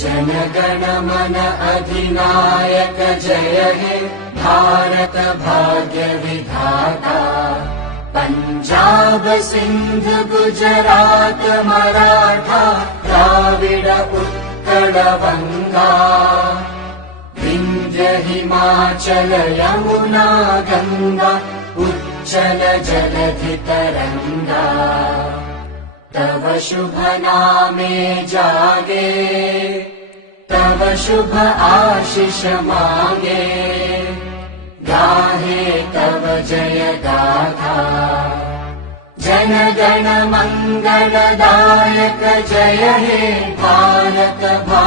जनगण मन अधिनायक जय हे भारत भाग्य विधाता। पंजाब सिंध गुजरात मराठा द्राविड उत्कल बंगा। विंध्य हिमाचल यमुना गंगा उच्चल जलधि तरंगा। तव शुभ नामे जागे तव शुभ आशीष मांगे। गाहे तव जय गाथा जन गण मंगलदायक जय हे भारत भाग्य